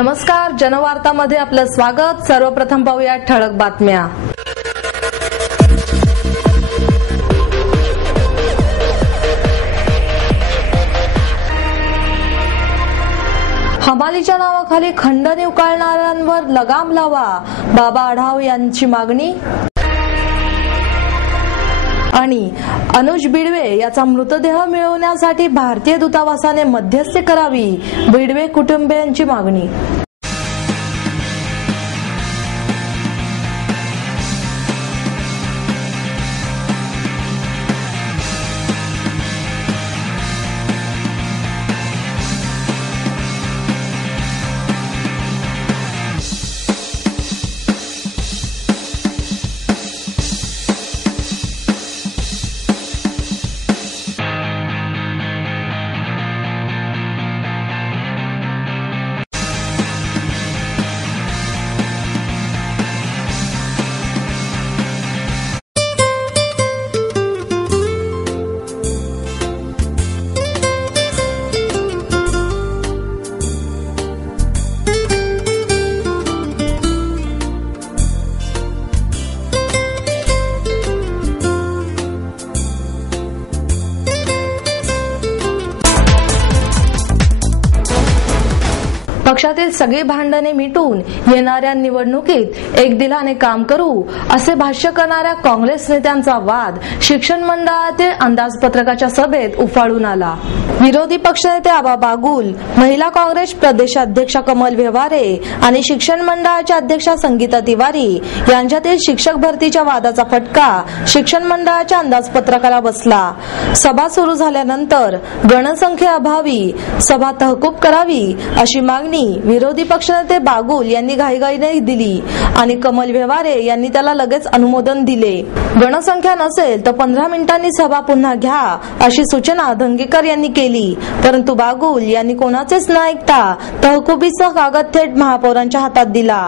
नमस्कार, जनवार्तामध्ये आपलं स्वागत। सर्वप्रथम पाहूया ठळक बातम्या। हमालीच्या नावाखाली खंडणी उकळणाऱ्यांवर लगाम लावा, बाबा आढाव यांची मागणी। आणि अनुज बिडवे याचा मृतदेह मिळवण्यासाठी भारतीय दूतावासाने मध्यस्थी करावी, बिडवे कुटुंबियांची मागणी। पक्षातील सगळी भांडणे मिटून येणाऱ्या निवडणुकीत एकदिलाने काम करू असे भाष्य करणाऱ्या काँग्रेस नेत्यांचा वाद शिक्षण मंडळातील अंदाजपत्रकाच्या सभेत उफाळून आला। विरोधी पक्षनेते आबा बागुल, महिला काँग्रेस प्रदेशाध्यक्षा कमल व्यवहारे आणि शिक्षण मंडळाच्या अध्यक्षा संगीता तिवारी यांच्यातील शिक्षक भरतीच्या वादाचा फटका शिक्षण मंडळाच्या अंदाजपत्रकाला बसला। सभा सुरू झाल्यानंतर गणसंख्येअभावी सभा तहकूब करावी अशी मागणी विरोधी पक्षनेते बागुल यांनी घाईघाईने दिली आणि कमल व्यवहारे यांनी त्याला लगेच अनुमोदन दिले। गणसंख्या नसेल तर 15 मिनिटांनी सभा पुन्हा घ्या अशी सूचना धंगेकर यांनी केली, परंतु बागुल यांनी कोणाचेच न ऐकता तहकुबीचा कागद थेट महापौरांच्या हातात दिला।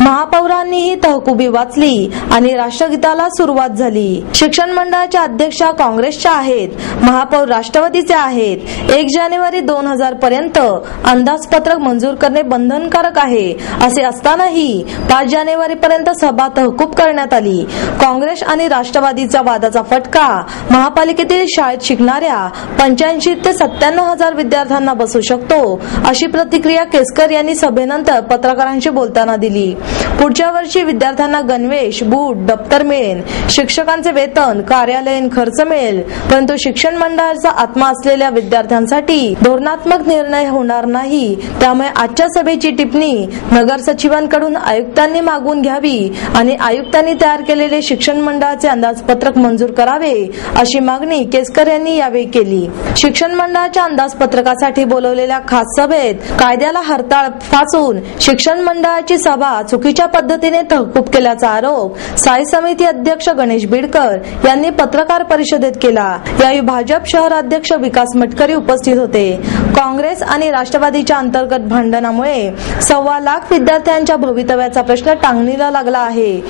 महापौरांनीही तहकुबी वाचली आणि राष्ट्रगीताला सुरुवात झाली। शिक्षण मंडळाच्या अध्यक्षा काँग्रेसच्या आहेत, महापौर राष्ट्रवादीचे आहेत। 1 जानेवारी 2000 पर्यंत अंदाजपत्रक मंजूर करणे बंधनकारक आहे असे असतानाही 5 जानेवारी पर्यंत सभा तहकूब करण्यात आली। काँग्रेस आणि राष्ट्रवादीचा वादाचा फटका महापालिकेतील शाळेत शिकणाऱ्या 85 ते 97 हजार विद्यार्थ्यांना बसू शकतो अशी प्रतिक्रिया केसकर यांनी सभेनंतर पत्रकारांशी बोलताना दिली। पुढच्या वर्षी विद्यार्थ्यांना गणवेश, बूट, दप्तर मिळेल, शिक्षकांचे वेतन, कार्यालयीन खर्च मिळेल, परंतु शिक्षण मंडळाचा आत्मा असलेल्या विद्यार्थ्यांसाठी धोरणात्मक निर्णय होणार नाही। त्यामुळे आजच्या सभेची टिप्पणी नगर सचिवांकडून आयुक्तांनी मागून घ्यावी आणि आयुक्तांनी तयार केलेले शिक्षण मंडळाचे अंदाजपत्रक मंजूर करावे अशी मागणी केसकर यांनी यावेळी केली। शिक्षण मंडळाच्या अंदाजपत्रकासाठी बोलवलेल्या खास सभेत कायद्याला हरताळ फासून शिक्षण मंडळाची सभा चुकीच्या पद्धतीने तहकूब केल्याचा आरोप स्थायी समिती अध्यक्ष गणेश बिडकर यांनी पत्रकार परिषदेत केला। यावेळी भाजप शहराध्यक्ष विकास मटकरी उपस्थित होते। काँग्रेस आणि राष्ट्रवादीच्या अंतर्गत भांडणामुळे 1.25 लाख विद्यार्थ्यांच्या भवितव्याचा प्रश्न टांगणीला लागला आहे।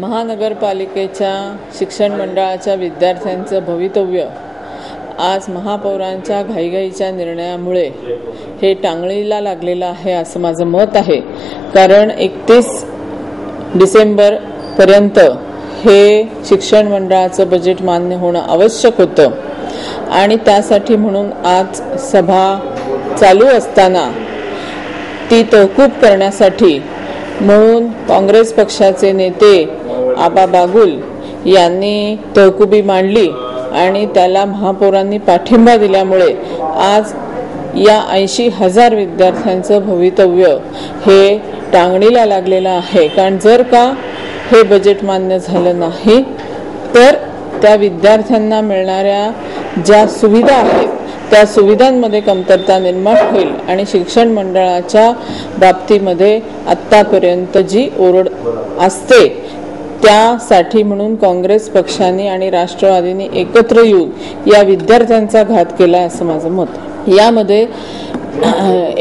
महानगरपालिकेच्या शिक्षण मंडळाच्या विद्यार्थ्यांचं भवितव्य आज महापौरांच्या घाईघाईच्या निर्णयामुळे हे टांगणीला लागलेलं आहे असं माझं मत आहे। कारण 31 डिसेंबर पर्यंत हे शिक्षण मंडळाचं बजेट मान्य होणं आवश्यक होतं आणि त्यासाठी म्हणून आज सभा चालू असताना ती तहकूब करण्यासाठी म्हणून काँग्रेस पक्षाचे नेते आबा बागुल यांनी तहकुबी मांडली आणि त्याला महापौरांनी पाठिंबा दिल्यामुळे आज या 80,000 विद्यार्थ्यांचं भवितव्य हे टांगणीला लागलेलं आहे। कारण जर का हे बजेट मान्य झालं नाही तर त्या विद्यार्थ्यांना मिळणाऱ्या ज्या सुविधा आहेत त्या सुविधांमध्ये कमतरता निर्माण होईल आणि शिक्षण मंडळाच्या बाबतीमध्ये आतापर्यंत जी ओरड असते त्यासाठी म्हणून काँग्रेस पक्षाने आणि राष्ट्रवादीने एकत्र येऊन या विद्यार्थ्यांचा घात केला असं माझं मत आहे। यामध्ये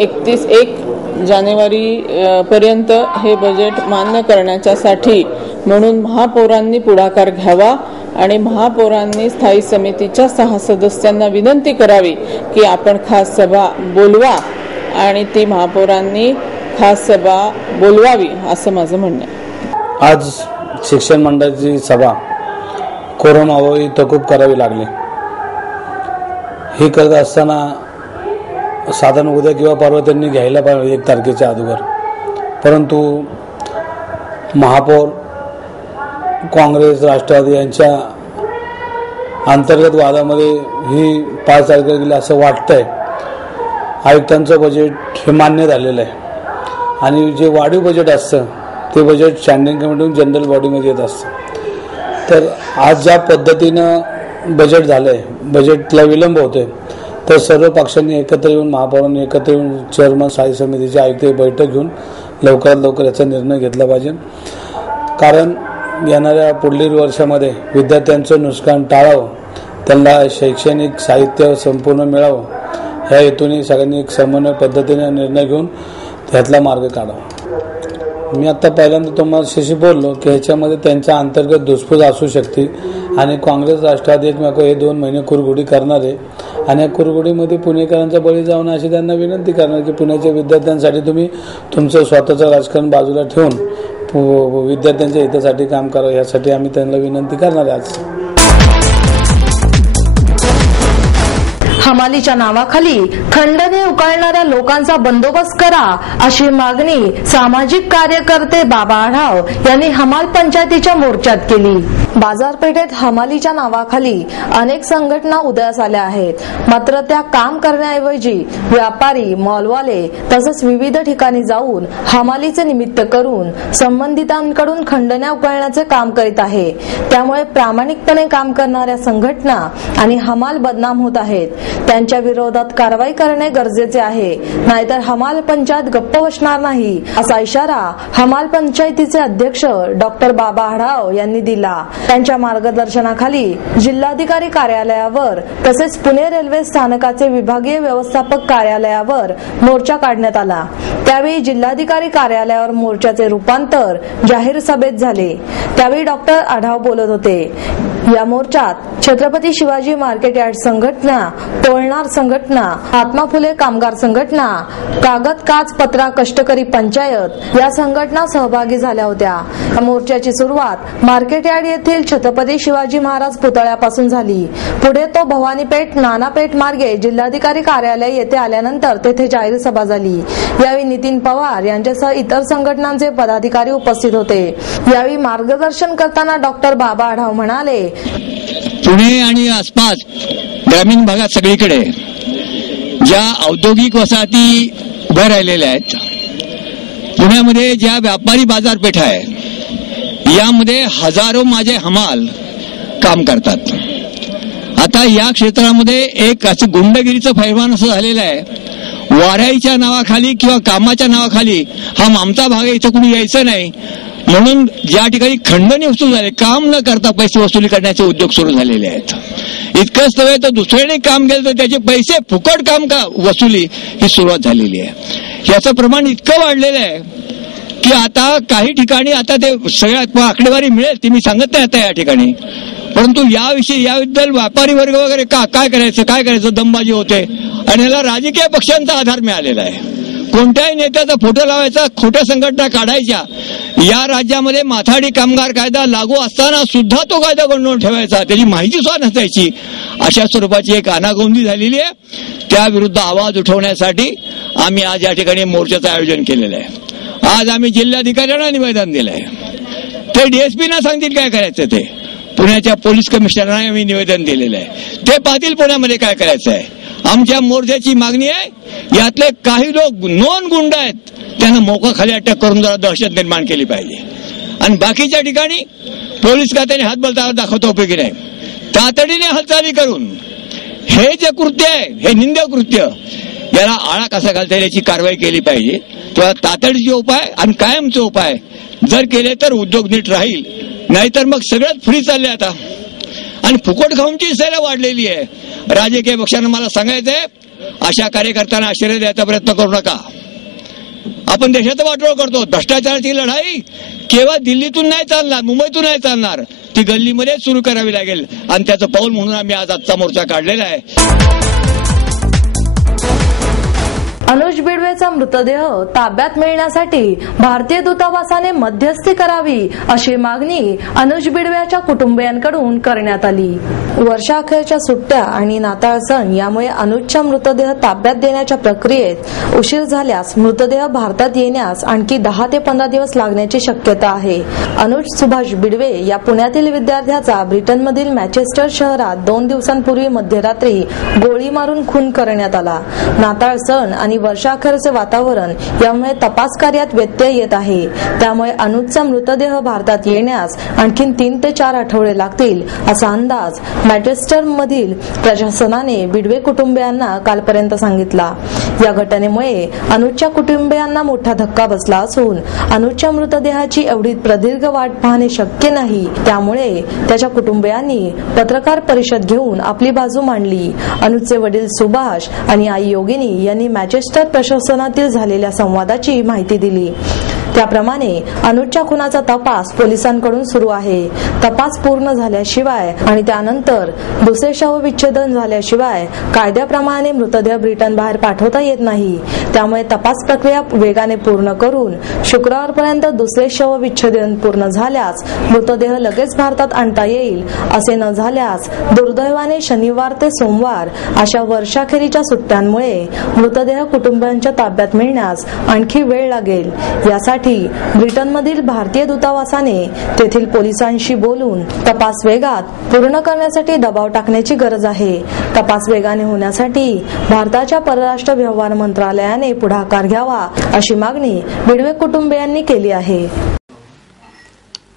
1 जानेवारी पर्यंत हे बजेट मान्य करण्यासाठी म्हणून महापौरांनी पुढाकार घ्यावा आणि महापौरांनी स्थायी समितीच्या 6 सदस्यांना विनंती करावी की आपण खास सभा बोलवा आणि ती महापौरांनी खास सभा बोलवावी असं माझं म्हणणं आहे. आज शिक्षण मंडळाची सभा कोरोनाअभावी तहकूब करावी लागली. हे करत असताना साधारण उद्या किंवा परवा त्यांनी घ्यायला पाहिजे 1 तारखेच्या अगोदर, परंतु महापौर, काँग्रेस, राष्ट्रवादी यांच्या अंतर्गत वादामध्ये ही 5 तारखेला गेली असं वाटतंय. आयुक्तांचं बजेट हे मान्य झालेलं आहे आणि जे वाढीव बजेट असतं ते बजेट स्टँडिंग कमिटीतून जनरल बॉडीमध्ये येत असतं. तर आज ज्या पद्धतीनं बजेट झालं आहे, बजेटला विलंब होतोय, तर सर्व पक्षांनी एकत्र येऊन, महापौरांनी एकत्र येऊन चेअरमन स्थायी समितीचे आयुक्त बैठक घेऊन लवकरात लवकर याचा निर्णय घेतला पाहिजे. कारण येणाऱ्या पुढील वर्षामध्ये विद्यार्थ्यांचं नुकसान टाळावं, त्यांना शैक्षणिक साहित्य संपूर्ण मिळावं, ह्या हेतूने सगळ्यांनी एक समन्वय पद्धतीने निर्णय घेऊन त्यातला मार्ग काढावा. मी आता पहिल्यांदा तुम्हाला बोललो की ह्याच्यामध्ये त्यांच्या अंतर्गत धुसफूस असू शकते आणि काँग्रेस, राष्ट्रवादी एकमेक हे 2 महिने कुरघोडी करणार आहे आणि या कुरघोडीमध्ये पुणेकरांचा बळी जाऊन अशी त्यांना विनंती करणार की पुण्याच्या विद्यार्थ्यांसाठी तुम्ही तुमचं स्वतःचं राजकारण बाजूला ठेवून विद्यार्थ्यांच्या हितासाठी काम करावं, यासाठी आम्ही त्यांना विनंती करणार आहे. आज हमालीच्या नावाखाली खंडने उकळणाऱ्या लोकांचा बंदोबस्त करा अशी मागणी सामाजिक कार्यकर्ते बाबा आढाव यांनी हमाल पंचायतीच्या मोर्चात केली. बाजारपेठेत हमालीच्या नावाखाली अनेक संघटना उदयास आल्या आहेत, मात्र त्या काम करण्याऐवजी व्यापारी, मॉलवाले तसंच विविध ठिकाणी जाऊन हमालीचे निमित्त करून संबंधितांकडून खंडण्या उकळण्याचे काम करीत आहे. त्यामुळे प्रामाणिकपणे काम करणाऱ्या संघटना आणि हमाल बदनाम होत आहेत. त्यांच्या विरोधात कारवाई करणे गरजेचे आहे, नाहीतर हमाल पंचायत गप्प बसणार नाही असा इशारा हमाल पंचायतीचे अध्यक्ष डॉक्टर बाबा आढाव यांनी दिला. त्यांच्या मार्गदर्शनाखाली जिल्हाधिकारी कार्यालयावर तसेच पुणे रेल्वे स्थानकाचे विभागीय व्यवस्थापक कार्यालयावर मोर्चा काढण्यात आला. त्यावेळी जिल्हाधिकारी कार्यालयावर मोर्चाचे रूपांतर जाहीर सभेत झाले. त्यावेळी डॉक्टर आढाव बोलत होते. या मोर्चात छत्रपती शिवाजी मार्केट यार्ड संघटना, तोलणार संघटना, महात्मा फुले कामगार संघटना, कागद काच पत्रा कष्टकरी पंचायत या संघटना सहभागी झाल्या होत्या. या मोर्चाची सुरुवात मार्केट यार्ड येथील छत्रपती शिवाजी महाराज पुतळ्यापासून झाली. पुढे तो भवानीपेठ, नानापेठ मार्गे जिल्हाधिकारी कार्यालय येथे आल्यानंतर तेथे जाहीर सभा झाली. यावेळी नितीन पवार यांच्यासह इतर संघटनांचे पदाधिकारी उपस्थित होते. यावेळी मार्गदर्शन करताना डॉक्टर बाबा आढाव म्हणाले, पुणे आणि आसपास ग्रामीण भागात सगळीकडे ज्या औद्योगिक वसाहती उभ्या राहिलेल्या आहेत, पुण्यामध्ये ज्या व्यापारी बाजारपेठा आहे, यामध्ये हजारो माझे हमाल काम करतात. आता या क्षेत्रामध्ये एक असं गुंडगिरीचं पैमान असं झालेलं आहे, वाऱ्याच्या नावाखाली किंवा कामाच्या नावाखाली हा आमचा भाग आहे, इथं कुणी यायचं नाही म्हणून ज्या ठिकाणी खंडणी वसूल झाले, काम न करता पैसे वसुली करण्याचे उद्योग सुरू झालेले आहेत. इतकंच नव्हे तर दुसऱ्याने काम केलं तर त्याचे पैसे फुकट काम वसुली ही सुरुवात झालेली आहे. याचं प्रमाण इतकं वाढलेलं आहे की आता काही ठिकाणी आता ते सगळ्यात आकडेवारी मिळेल ती मी सांगत नाही आता या ठिकाणी, परंतु याविषयी याबद्दल व्यापारी वर्ग वगैरे काय करायचं दमबाजी होते आणि याला राजकीय पक्षांचा आधार मिळालेला आहे. कोणत्याही नेत्याचा फोटो लावायचा, खोट्या संघटना काढायच्या. या राज्यामध्ये माथाडी कामगार कायदा लागू असताना सुद्धा तो कायदा बनवून ठेवायचा, त्याची माहिती सुद्धा नसायची. अशा स्वरूपाची एक अनागोंदी झालेली आहे. त्याविरुद्ध आवाज उठवण्यासाठी आम्ही आज या ठिकाणी मोर्चाचं आयोजन केलेलं आहे. आज आम्ही जिल्हाधिकाऱ्यांना निवेदन दिलंय, ते डीएसपी ना सांगतील काय करायचं ते. पुण्याच्या पोलीस कमिशनरांना आम्ही निवेदन दिलेलं आहे, ते पाहतील पुण्यामध्ये काय करायचं आहे. आमच्या मोर्चाची मागणी आहे, यातले काही लोक नॉन गुंड आहेत, त्यांना मोकाखाली अटक करून जरा दहशत निर्माण केली पाहिजे आणि बाकीच्या ठिकाणी पोलीस खात्याने हातबल दाखवता उपयोगी नाही. तातडीने हालचाली करून हे जे कृत्य आहे, हे निंदक कृत्य, याला आळा कसा घालता येईल याची कारवाई केली पाहिजे. तेव्हा तातडीचे उपाय आणि कायमचे उपाय जर केले तर उद्योग नीट राहील, नाहीतर मग सगळ्यात फ्री चालले आता आणि फुकट खाऊनची सैल वाढलेली आहे. राजकीय पक्षांना मला सांगायचंय, अशा कार्यकर्त्यांना आश्रय द्यायचा प्रयत्न करू नका. आपण देशाचं वाटोळ करतो. भ्रष्टाचाराची लढाई केवळ दिल्लीतून नाही चालणार, मुंबईतून नाही चालणार, ती गल्लीमध्ये सुरू करावी लागेल आणि त्याचं पाऊल म्हणून आम्ही आज आजचा मोर्चा काढलेला आहे. अनुज बिडवेचा मृतदेह ताब्यात मिळण्यासाठी भारतीय दूतावासाने मध्यस्थी करावी अशी मागणी अनुज बिडवेच्या कुटुंबियांकडून करण्यात आली. वर्षाअखेरच्या सुट्ट्या आणि नाताळ सण यामुळे अनुजचा मृतदेह ताब्यात देण्याच्या प्रक्रियेत उशीर झाल्यास मृतदेह भारतात येण्यास आणखी 10 ते 15 दिवस लागण्याची शक्यता आहे. अनुज सुभाष बिडवे या पुण्यातील विद्यार्थ्याचा ब्रिटनमधील मॅचेस्टर शहरात 2 दिवसांपूर्वी मध्यरात्री गोळी मारून खून करण्यात आला. नाताळ सण आणि वर्षाअखेरचे वातावरण यामुळे तपास कार्यात व्यत्यय येत आहे. त्यामुळे अनुजचा मृतदेह भारतात येण्यास आणखी 3 ते 4 आठवडे लागतील असा अंदाज मॅचेस्टर मधील प्रशासनाने बिडवे कुटुंबियांना कालपर्यंत सांगितला. या घटनेमुळे अनुजच्या कुटुंबियांना मोठा धक्का बसला असून अनुजच्या मृतदेहाची एवढी प्रदीर्घ वाट पाहणे शक्य नाही. त्यामुळे त्याच्या कुटुंबियांनी पत्रकार परिषद घेऊन आपली बाजू मांडली. अनुजचे वडील सुभाष आणि आई योगिनी यांनी मॅचेस्टर प्रशासनातील झालेल्या संवादाची माहिती दिली. त्याप्रमाणे अनुजच्या खुनाचा तपास पोलिसांकडून सुरू आहे. तपास पूर्ण झाल्याशिवाय आणि त्यानंतर दुसरे शवविच्छेदन झाल्याशिवाय कायद्याप्रमाणे मृतदेह ब्रिटन बाहेर पाठवता येत नाही. त्यामुळे तपास प्रक्रिया वेगाने पूर्ण करून शुक्रवारपर्यंत दुसरे शवविच्छेदन पूर्ण झाल्यास मृतदेह लगेच भारतात आणता येईल. असे न झाल्यास दुर्दैवाने शनिवार ते सोमवार अशा वर्षाखेरीच्या सुट्ट्यांमुळे मृतदेह कुटुंबियांच्या ताब्यात मिळण्यास आणखी वेळ लागेल. यासाठी ब्रिटनमधील भारतीय दूतावासाने तेथील पोलिसांशी बोलून तपास वेगात पूर्ण करण्यासाठी दबाव टाकण्याची गरज आहे. तपास वेगाने होण्यासाठी भारताच्या परराष्ट्र व्यवहार मंत्रालयाने पुढाकार घ्यावा अशी मागणी बिडवे कुटुंबियांनी केली आहे.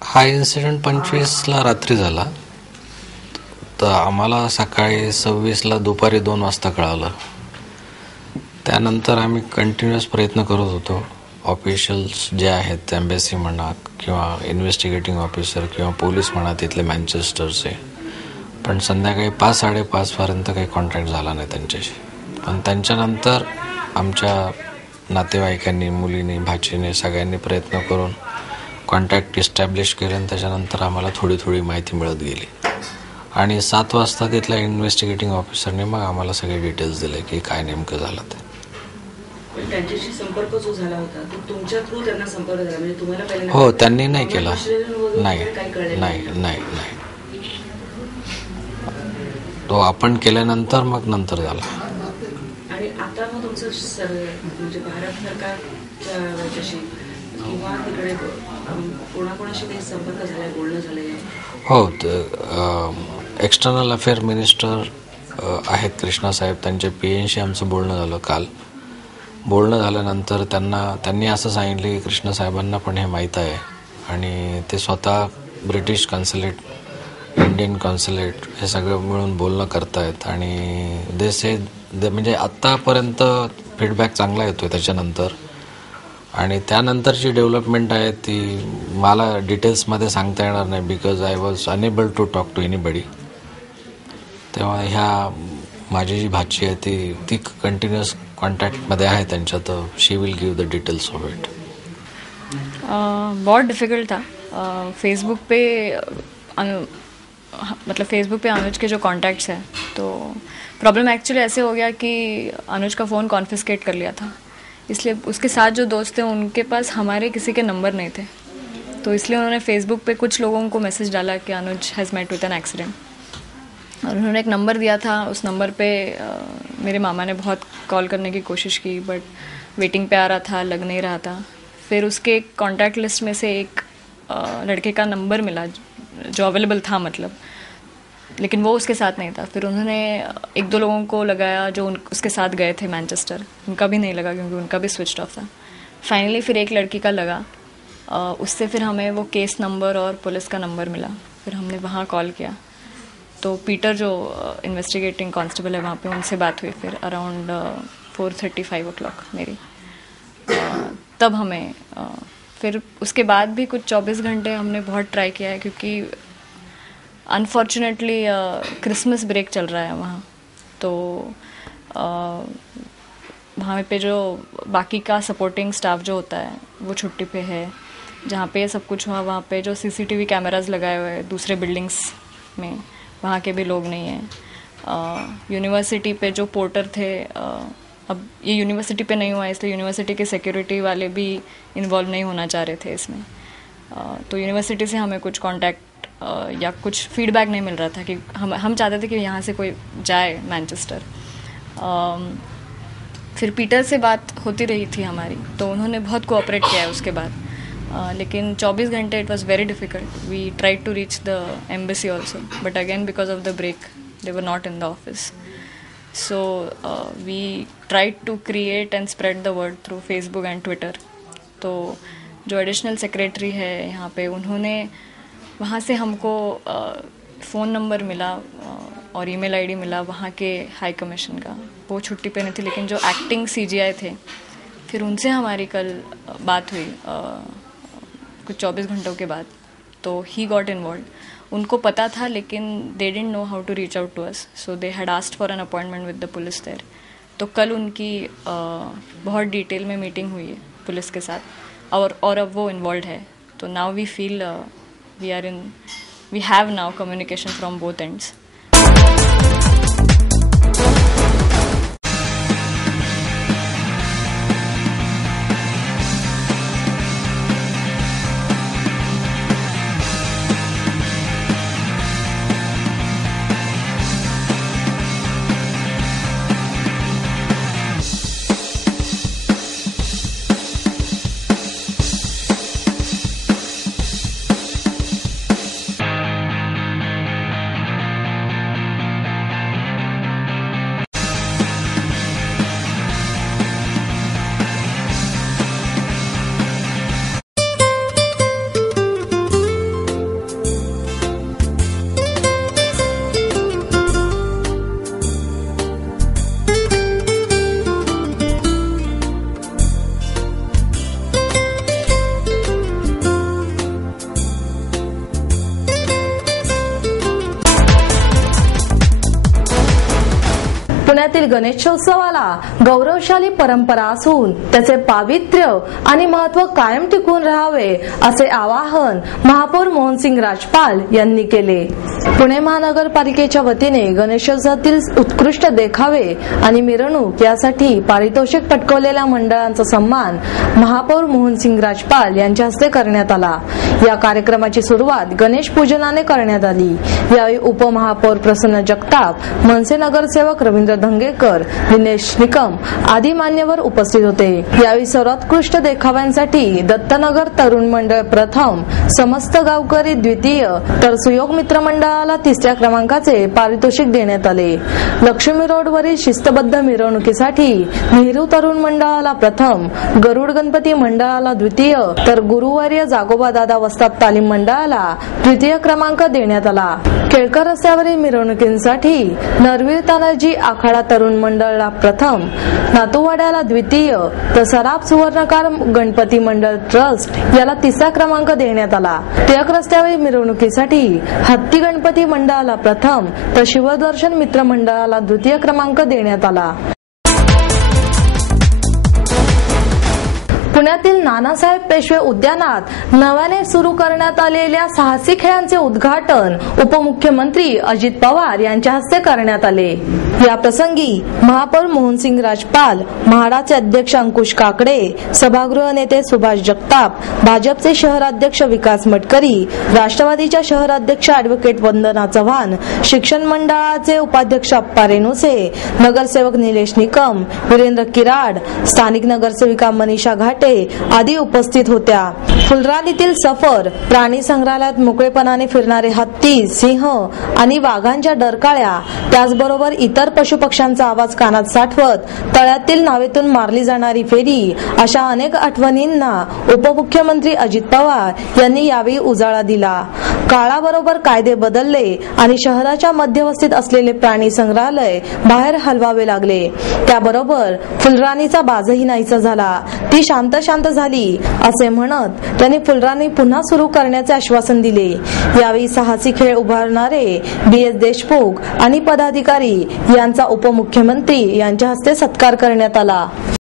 हा इन्सिडेंट 25ला रात्री झाला, तर आम्हाला सकाळी 26ला दुपारी 2 वाजता कळालं. त्यानंतर आम्ही कंटिन्युअस प्रयत्न करत होतो. ऑफिशियल्स जे आहेत, एम्बेसी म्हणा किंवा इन्व्हेस्टिगेटिंग ऑफिसर किंवा पोलीस म्हणा तिथले मँचेस्टरचे, पण संध्याकाळी 5-5:30 पर्यंत काही कॉन्टॅक्ट झाला नाही त्यांच्याशी. पण त्यांच्यानंतर आमच्या नातेवाईकांनी, मुलीने, भाचीने सगळ्यांनी प्रयत्न करून कॉन्टॅक्ट इस्टॅब्लिश केले आणि त्याच्यानंतर आम्हाला थोडी थोडी माहिती मिळत गेली. आणि 7 वाजता तिथल्या इन्व्हेस्टिगेटिंग ऑफिसरने मग आम्हाला सगळे डिटेल्स दिले की काय नेमकं झालं ते. त्यांच्याशी संपर्क जो झाला होता तो तुमच्या थ्रू त्यांना संपर्क झाला, म्हणजे तुम्हाला पहिल्यांदा? हो, त्यांनी नाही केला. नाही, तो आपण केल्यानंतर मग नंतर झाला. आणि आता मग तुमचं म्हणजे भारत सरकारच्या याच्याशी किंवा तिकडे कोणाकोणाशी काही संपर्क झालाय, बोलणं झालंय? हो, एक्सटर्नल अफेअर मिनिस्टर आहेत कृष्णा साहेब, त्यांच्या PNशी आमचं बोलणं झालं काल. बोलणं झाल्यानंतर त्यांनी असं सांगितलं की कृष्णा साहेबांना पण हे माहीत आहे आणि ते स्वतः ब्रिटिश कॉन्सुलेट, इंडियन कॉन्सुलेट हे सगळं मिळून बोलणं करतायत. आणि म्हणजे आत्तापर्यंत फीडबॅक चांगला येतोय त्याच्यानंतर. आणि त्यानंतरची डेव्हलपमेंट आहे ती मला डिटेल्समध्ये सांगता येणार नाही, because I was unable to talk to anybody. तेव्हा ह्या माझी जी भाची आहे ती कंटिन्युअस कॉन्टैक्ट में है त्यांच्या, तो she will give the details of it. बहुत डिफ़िकल्ट था. फेसबुक पे मतलब फेसबुक पे अनुज के जो कॉन्टैक्ट्स हैं, तो प्रॉब्लम एक्चुअली ऐसे हो गया कि अनुज का फ़ोन कॉन्फिस्केट कर लिया था, इसलिए उसके साथ जो दोस्त थे उनके पास हमारे किसी के नंबर नहीं थे. तो इसलिए उन्होंने फेसबुक पे कुछ लोगों को मैसेज डाला कि अनुज हैज़ मेट विद एन एक्सीडेंट, और उन्होंने एक नंबर दिया था. उस नंबर पे मेरे मामा ने बहुत कॉल करने की कोशिश की, बट वेटिंग पे आ रहा था, लग नहीं रहा था. फिर उसके कॉन्टैक्ट लिस्ट में से एक लड़के का नंबर मिला जो अवेलेबल था, मतलब, लेकिन वो उसके साथ नहीं था. फिर उन्होंने 1-2 लोगों को लगाया जो उसके साथ गए थे मैनचेस्टर, उनका भी नहीं लगा क्योंकि उनका भी स्विच ऑफ था. फाइनली फिर एक लड़की का लगा. उससे फिर हमें वो केस नंबर और पुलिस का नंबर मिला. फिर हमने वहाँ कॉल किया, तो पीटर जो इन्वेस्टिगेटिंग कांस्टेबल है वहाँ पे, उनसे बात हुई फिर अराउंड 4:35 o'clock मेरी. तब हमें फिर उसके बाद भी कुछ 24 घंटे हमने बहुत ट्राई किया है, क्योंकि अनफॉर्चुनेटली क्रिसमस ब्रेक चल रहा है वहाँ. तो वहाँ पे जो बाकी का सपोर्टिंग स्टाफ जो होता है वो छुट्टी पे है. जहाँ पे सब कुछ हुआ वहाँ पे जो CCTV कैमराज लगाए हुए हैं दूसरे बिल्डिंग्स में, वहाँ के भी लोग नहीं हैं. यूनिवर्सिटी पे जो पोर्टर थे अब ये यूनिवर्सिटी पे नहीं हुआ, इसलिए यूनिवर्सिटी के सिक्योरिटी वाले भी इन्वॉल्व नहीं होना चाह रहे थे इसमें। तो यूनिवर्सिटी से हमें कुछ कांटेक्ट या कुछ फीडबैक नहीं मिल रहा था कि हम चाहते थे कि यहाँ से कोई जाए मैनचेस्टर। फिर पीटर से बात होती रही थी हमारी, तो उन्होंने बहुत कोऑपरेट किया है उसके बाद, लेकिन 24 घंटे it was very difficult. We tried to reach the embassy also, but again because of the break they were not in the office. So we tried to create and spread the word through Facebook and Twitter. तो जो additional secretary है यहाँ पे, उन्होंने वहाँ से हमको phone number मिला और email ID मिला वहाँ के हाई कमीशन का। वो छुट्टी पे नहीं थी, लेकिन जो एक्टिंग CGI थे, फिर उनसे हमारी कल बात हुई कुछ 24 घंटों के बाद। तो ही गॉट इन्वॉल्व। उनको पता था, लेकिन they didn't know how to reach out to us, so they had asked for an appointment with the police there. तो कल उनकी बहुत डिटेल में मीटिंग हुई है पुलिस के साथ, और अब वो इन्वॉल्व है। तो now we feel we have now communication from both ends. पुण्यातील गणेशोत्सवाला गौरवशाली परंपरा असून त्याचे पावित्र्य आणि महत्त्व कायम टिकून राहावे असे आवाहन महापौर मोहनसिंग राजपाल यांनी केले। पुणे महानगरपालिकेच्या वतीने गणेशोत्सवातील उत्कृष्ट देखावे आणि मिरवणूक यासाठी पारितोषिक पटकावलेल्या मंडळांचा सन्मान महापौर मोहनसिंग राजपाल यांच्या हस्ते करण्यात आला। या कार्यक्रमाची सुरुवात गणेश पूजनाने करण्यात आली। यावेळी उपमहापौर प्रसन्न जगताप, मनसे नगरसेवक रवींद्र धंगेकर, दिनेश निकम आदी मान्यवर उपस्थित होते। यावेळी सर्वोत्कृष्ट देखाव्यांसाठी दत्तनगर तरुण मंडळ प्रथम, समस्त गावकरी द्वितीय, तर सुयोग मित्र मंडळाला तिसऱ्या क्रमांकाचे पारितोषिक देण्यात आले। लक्ष्मी रोडवरील शिस्तबद्ध मिरवणुकीसाठी नेहरू तरुण मंडळाला प्रथम, गरुड गणपती मंडळाला द्वितीय, तर गुरुवार्य जागोबा दादा वस्ताद तालीम मंडळाला तृतीय क्रमांक देण्यात आला। केळकर रस्त्यावरील मिरवणुकीसाठी नरवीर तानाजी आखाडा तरुण मंडळाला प्रथम, नातूवाड्याला द्वितीय, तर सराफ सुवर्णकार गणपती मंडळ ट्रस्ट याला तिसरा क्रमांक देण्यात आला। टिळक रस्त्यावरील मिरवणुकीसाठी हत्ती गणपती मंडळाला प्रथम, तर शिवदर्शन मित्र मंडळाला द्वितीय क्रमांक देण्यात आला। पुण्यातील नानासाहेब पेशवे उद्यानात नव्याने सुरू करण्यात आलेल्या साहसी खेळांचे उद्घाटन उपमुख्यमंत्री अजित पवार यांच्या हस्ते करण्यात आले। या प्रसंगी महापौर मोहनसिंग राजपाल, म्हाडाचे अध्यक्ष अंकुश काकडे, सभागृह नेते सुभाष जगताप, भाजपचे शहराध्यक्ष विकास मटकरी, राष्ट्रवादीच्या शहराध्यक्ष ॲडव्होकेट वंदना चव्हाण, शिक्षण मंडळाचे उपाध्यक्ष अप्पा रेणुसे, नगरसेवक निलेश निकम, वीरेंद्र किराड, स्थानिक नगरसेविका मनीषा घाटे आदी उपस्थित होत्या। फुलराणीतील सफर, प्राणी संग्रहालयात मोकळेपणाने फिरणारे हत्ती, सिंह आणि वाघांच्या डरकाळ्या, त्याचबरोबर इतर पशुपक्ष्यांचा आवाज कानात साठवत तळ्यातील नावेतून मारली जाणारी फेरी, अशा अनेक आठवणींना उपमुख्यमंत्री अजित पवार यांनी यावेळी उजाळा दिला। काळाबरोबर कायदे बदलले आणि शहराच्या मध्यवस्तीत असलेले प्राणी संग्रहालय बाहेर हलवावे लागले। त्याबरोबर फुलराणीचा बाजही नाहीसा झाला, ती शांत झाली असे म्हणत त्यांनी फुलराणी पुन्हा सुरू करण्याचे आश्वासन दिले। यावेळी साहसी खेळ उभारणारे BS देशमुख आणि पदाधिकारी यांचा उपमुख्यमंत्री यांच्या हस्ते सत्कार करण्यात आला।